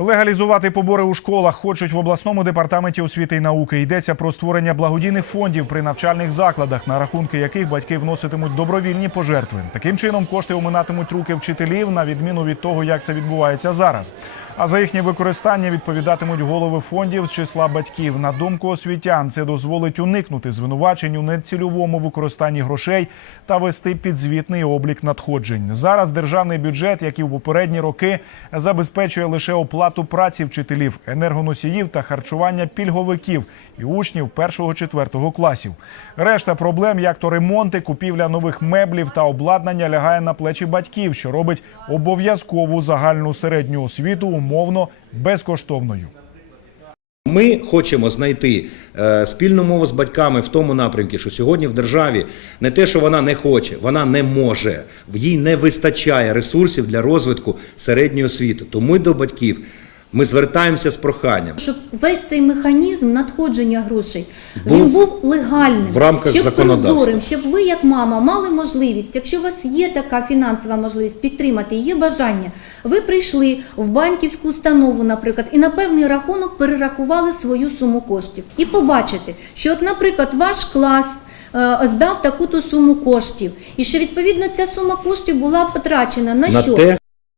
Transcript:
Легалізувати побори у школах хочуть в обласному департаменті освіти і науки. Йдеться про створення благодійних фондів при навчальних закладах, на рахунки яких батьки вноситимуть добровільні пожертви. Таким чином кошти оминатимуть руки вчителів, на відміну від того, як це відбувається зараз. А за їхнє використання відповідатимуть голови фондів з числа батьків. На думку освітян, це дозволить уникнути звинувачень у нецільовому використанні грошей та вести підзвітний облік надходжень. Зараз державний бюджет, як і в попередні роки, забезпечує лише оплату праці вчителів, енергоносіїв та харчування пільговиків і учнів першого-четвертого класів. Решта проблем, як то ремонти, купівля нових меблів та обладнання, лягає на плечі батьків, що робить обов'язкову загальну середню освіту умовно безкоштовною. Ми хочемо знайти е, спільну мову з батьками в тому напрямку, що сьогодні в державі не те, що вона не хоче, вона не може. В їй не вистачає ресурсів для розвитку середньої освіти. Тому до батьків ми звертаємося з проханням. щоб весь цей механізм надходження грошей Був він був легальним, в рамках щоб прозорим, щоб ви, як мама, мали можливість, якщо у вас є така фінансова можливість підтримати, є бажання, ви прийшли в банківську установу, наприклад, і на певний рахунок перерахували свою суму коштів. І побачите, що, от, наприклад, ваш клас. е, Здав таку-то суму коштів, і що відповідно ця сума коштів була потрачена на, На що? те,